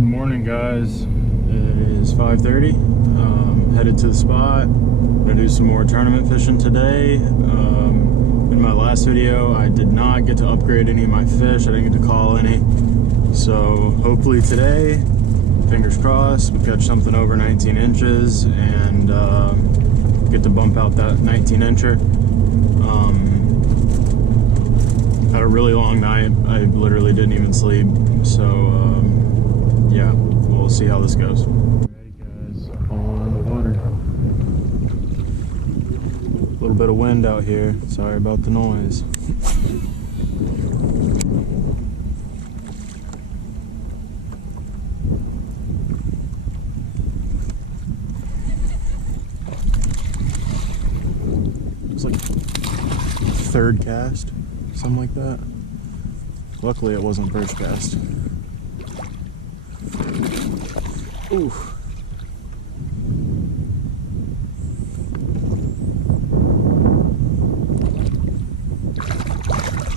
Good morning, guys. It is 5:30. Headed to the spot. Gonna do some more tournament fishing today. In my last video, I did not get to upgrade any of my fish. I didn't get to call any. So hopefully today, fingers crossed, we catch something over 19 inches and get to bump out that 19 incher. Had a really long night. I literally didn't even sleep. So yeah, we'll see how this goes. Alright guys, on the water. A little bit of wind out here. Sorry about the noise. It's like third cast, something like that. Luckily it wasn't first cast. Oof.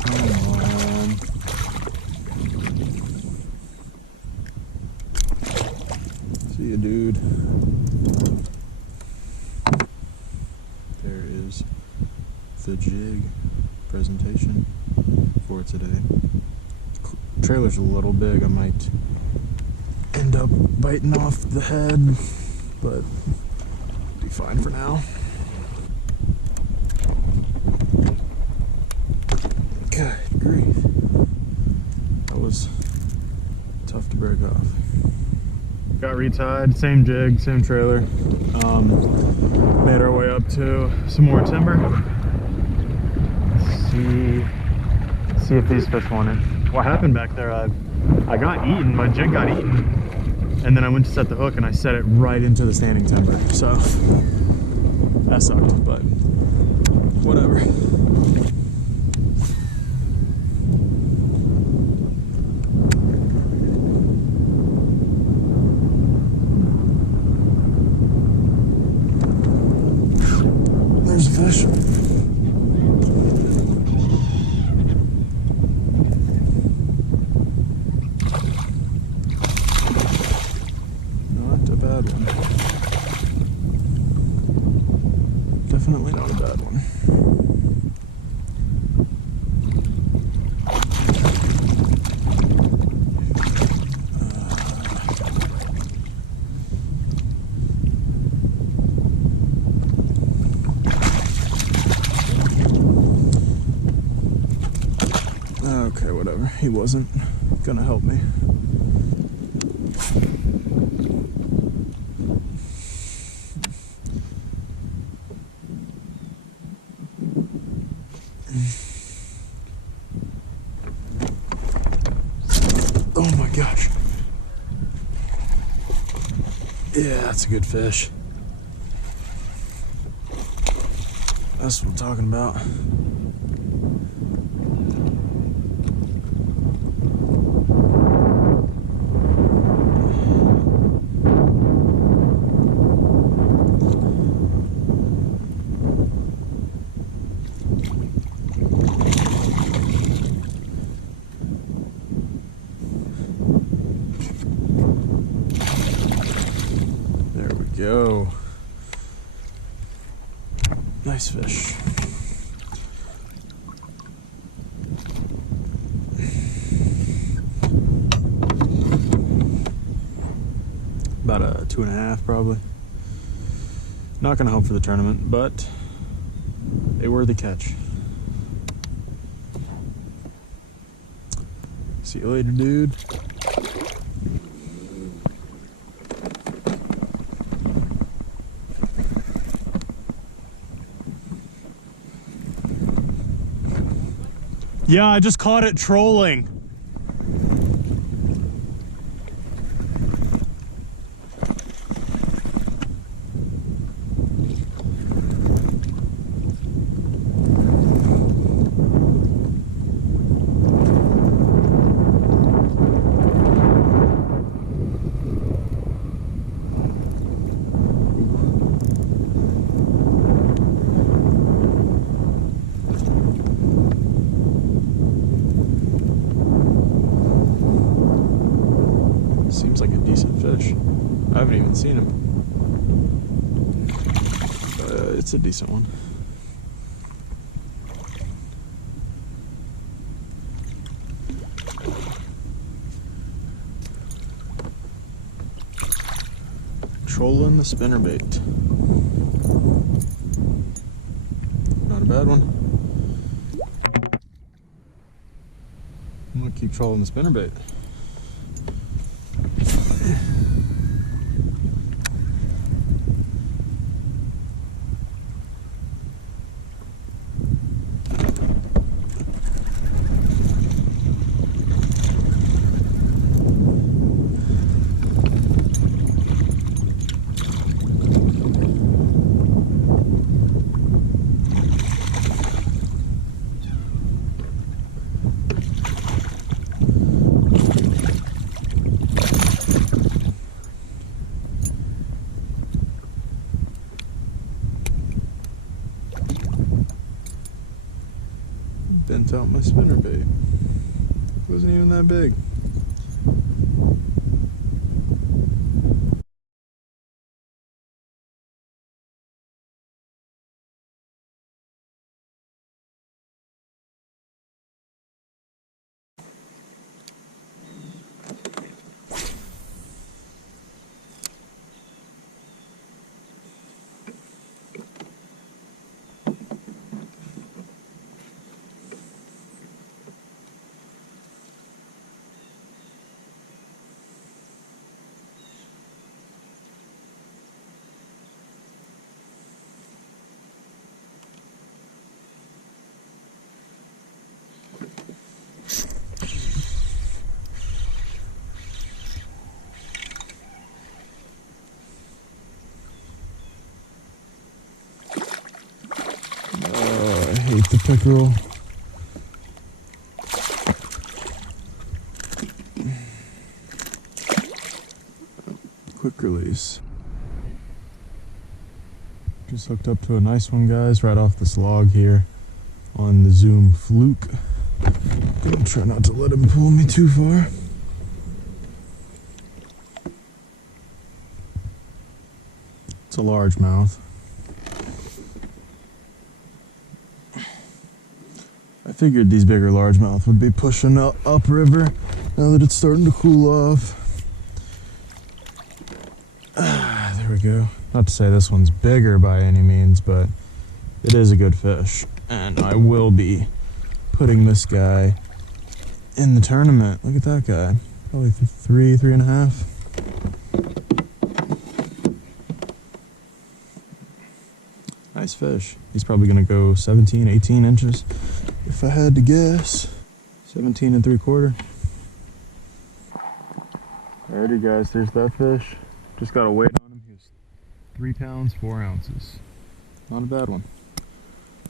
Come on. See ya, dude. There is the jig presentation for today. Trailer's a little big. I might end up biting off the head, but be fine for now. Good grief. That was tough to break off. Got retied, same jig, same trailer. Made our way up to some more timber. Let's see if these fish want it. What happened back there, I got eaten, my jig got eaten, and then I went to set the hook and I set it right into the standing timber. So that sucked, but whatever. There's a fish. Definitely not a bad one. Okay, whatever. He wasn't gonna help me. Oh my gosh. Yeah, that's a good fish. That's what I'm talking about. Go. Nice fish. About a 2.5 probably. Not gonna hope for the tournament, but a worthy catch. See you later, dude. Yeah, I just caught it trolling. Seems like a decent fish. I haven't even seen him. But it's a decent one. Trolling the spinnerbait. Not a bad one. I'm gonna keep trolling the spinnerbait. Bent out my spinnerbait. Wasn't even that big. I hate the pickerel. Quick release. Just hooked up to a nice one, guys, right off this log here on the Zoom Fluke. I'll try not to let him pull me too far. It's a largemouth. I figured these bigger largemouth would be pushing upriver now that it's starting to cool off. There we go. Not to say this one's bigger by any means, but it is a good fish. And I will be putting this guy in the tournament. Look at that guy. Probably 3.5. Nice fish. He's probably going to go 17, 18 inches. If I had to guess, 17 3/4. Alrighty, guys, there's that fish. Just got to wait on him. He was 3 pounds, 4 ounces. Not a bad one.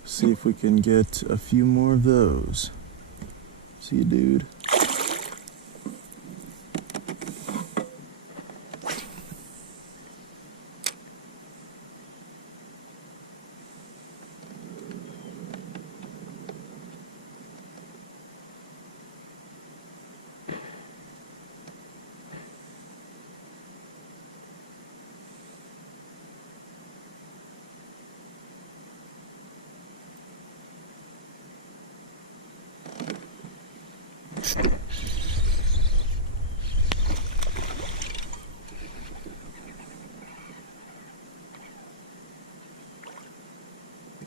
See if we can get a few more of those. See you, dude.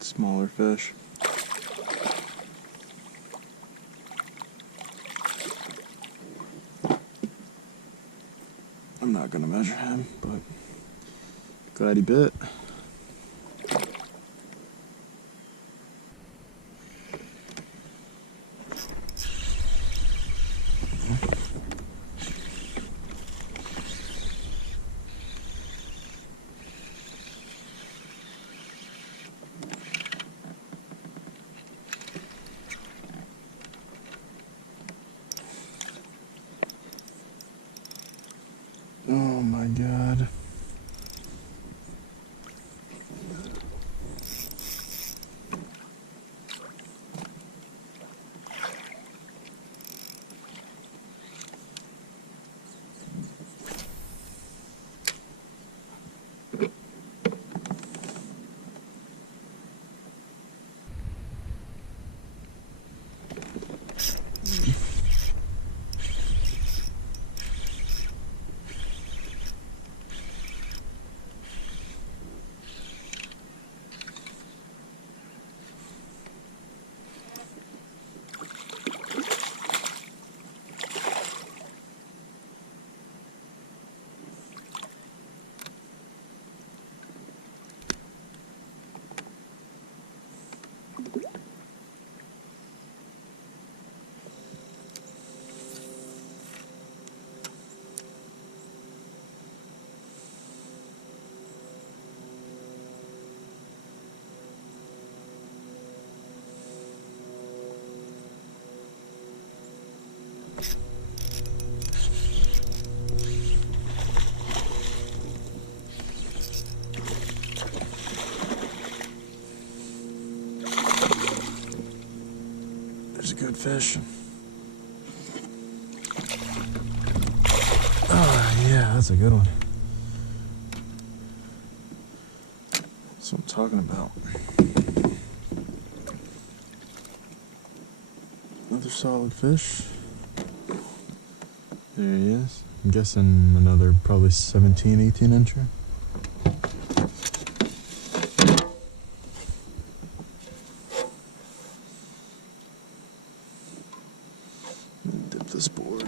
Smaller fish. I'm not gonna measure him, but glad he bit. Oh my God. good fish. Oh, yeah, that's a good one. That's what I'm talking about. Another solid fish. There he is. I'm guessing another probably 17, 18 incher. Dip this board.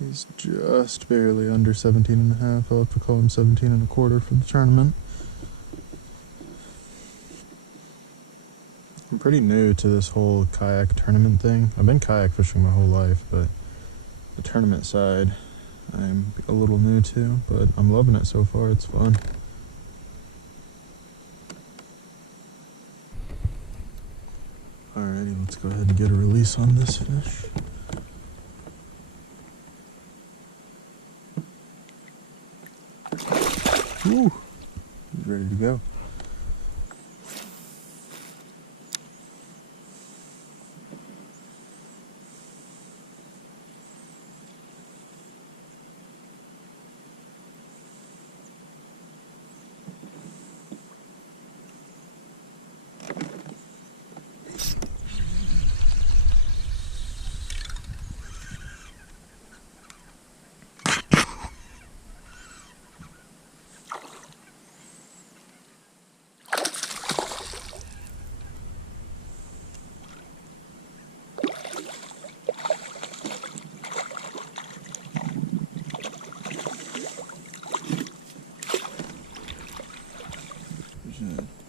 He's just barely under 17 and a half. I'll have to call him 17 and a quarter for the tournament. I'm pretty new to this whole kayak tournament thing. I've been kayak fishing my whole life, but the tournament side I'm a little new to, but I'm loving it so far. It's fun. Alrighty, let's go ahead and get a release on this fish. Woo! He's ready to go.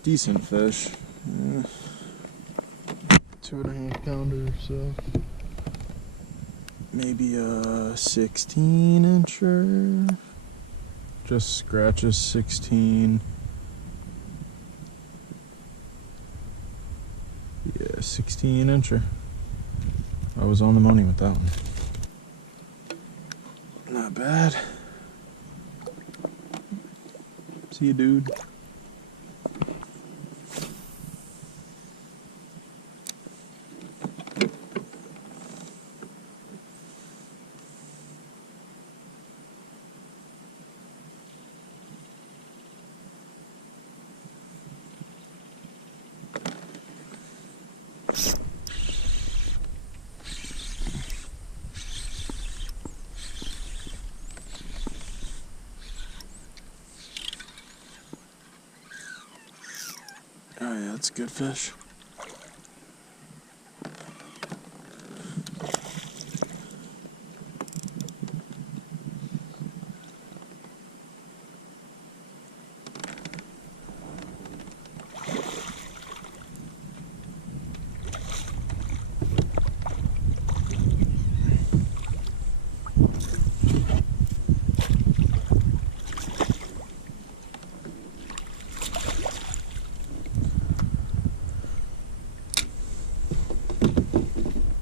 Decent fish. 2.5 pounder or so. Maybe a 16 incher. Just scratches 16. Yeah, 16 incher. I was on the money with that one. Not bad. See you, dude. Oh yeah, that's a good fish.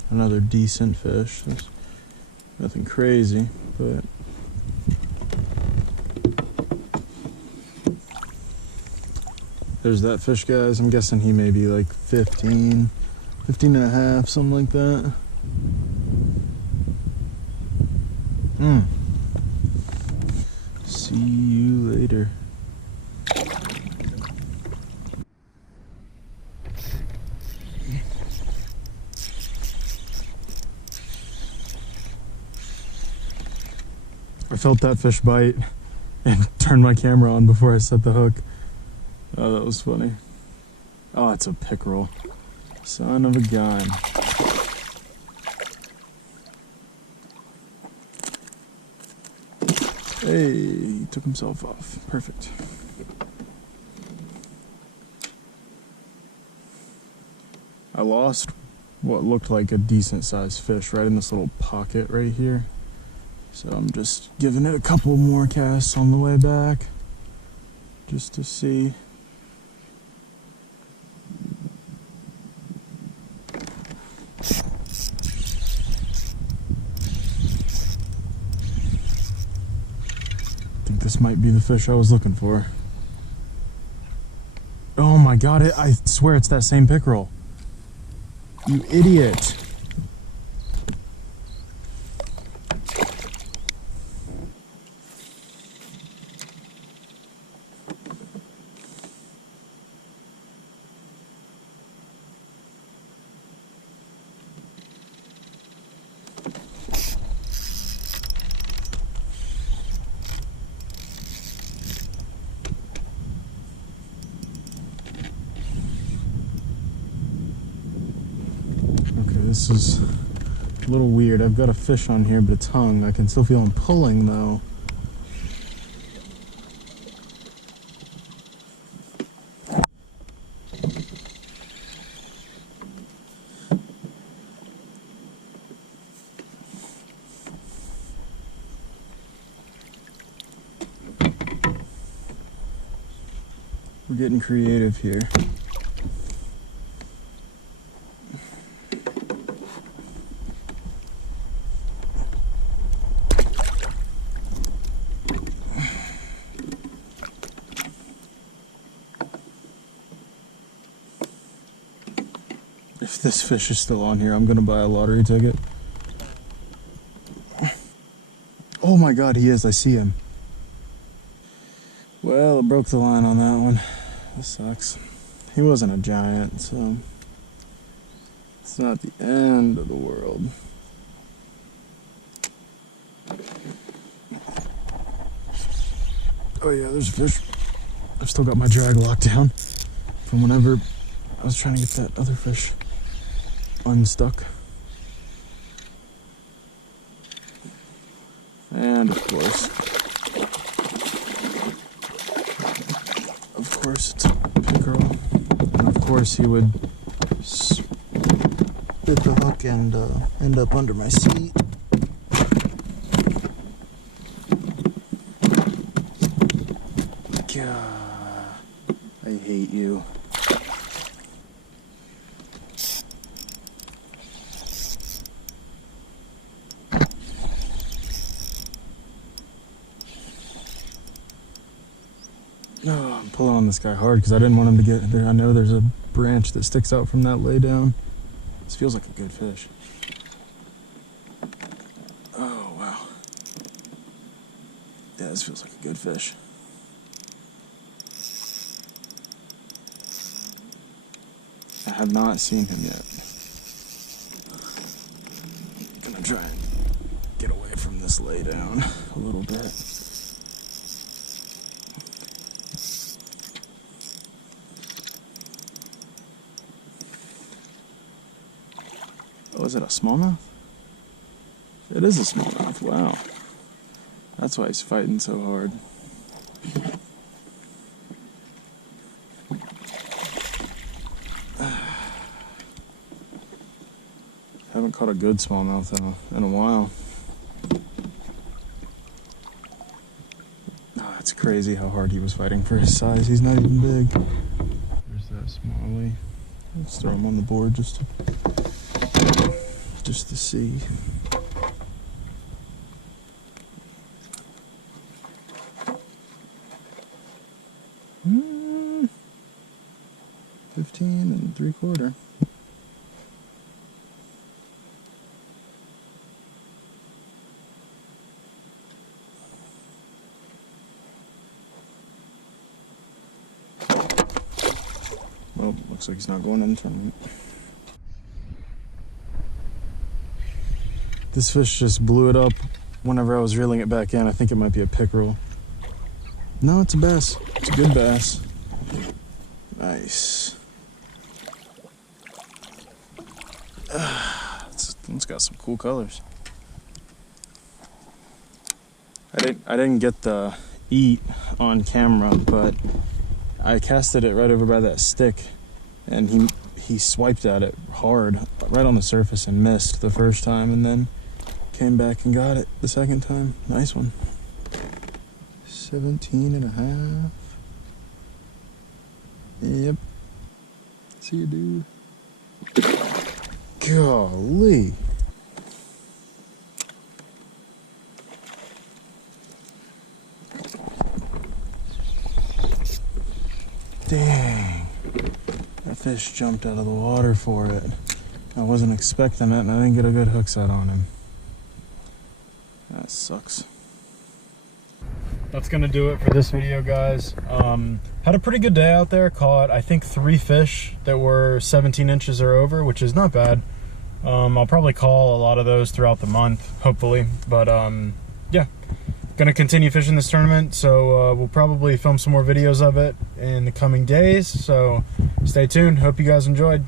Another decent fish. There's nothing crazy, but there's that fish, guys. I'm guessing he may be like 15 and a half, something like that. See you later. I felt that fish bite and turned my camera on before I set the hook. Oh, that was funny. Oh, it's a pickerel. Son of a gun. Hey, he took himself off. Perfect. I lost what looked like a decent sized fish right in this little pocket right here. So I'm just giving it a couple more casts on the way back, just to see. this might be the fish I was looking for. Oh my god, I swear it's that same pickerel. You idiot. This is a little weird. I've got a fish on here, but it's hung. I can still feel him pulling, though. We're getting creative here. If this fish is still on here, I'm gonna buy a lottery ticket. Oh my god, he is. I see him. Well, I broke the line on that one. That sucks. He wasn't a giant, so it's not the end of the world. Oh yeah, there's a fish. I've still got my drag locked down from whenever I was trying to get that other fish unstuck. And of course it's a pickerel. And of course he would spit the hook and end up under my seat. God, I hate you. Oh, I'm pulling on this guy hard because I didn't want him to get there. I know there's a branch that sticks out from that lay down. This feels like a good fish. Oh, wow. Yeah, this feels like a good fish. I have not seen him yet. I'm gonna try and get away from this lay down a little bit. Oh, is it a smallmouth? It is a smallmouth, wow. That's why he's fighting so hard. Haven't caught a good smallmouth in a while. Oh, it's crazy how hard he was fighting for his size. He's not even big. There's that smallie. Let's throw him on the board just to see. Mm, 15 3/4. Well, looks like he's not going in the tournament. This fish just blew it up whenever I was reeling it back in. I think it might be a pickerel. No, it's a bass. It's a good bass. Nice. It's got some cool colors. I didn't get the eat on camera, but I casted it right over by that stick, and he swiped at it hard, right on the surface, and missed the first time, and then came back and got it the second time. Nice one. 17.5. Yep. See you, dude. Golly. Dang. That fish jumped out of the water for it. I wasn't expecting it, and I didn't get a good hook set on him. That sucks. That's gonna do it for this video, guys. Had a pretty good day out there. Caught, I think, 3 fish that were 17 inches or over, which is not bad. I'll probably call a lot of those throughout the month, hopefully. But yeah, gonna continue fishing this tournament, so we'll probably film some more videos of it in the coming days. So stay tuned. Hope you guys enjoyed.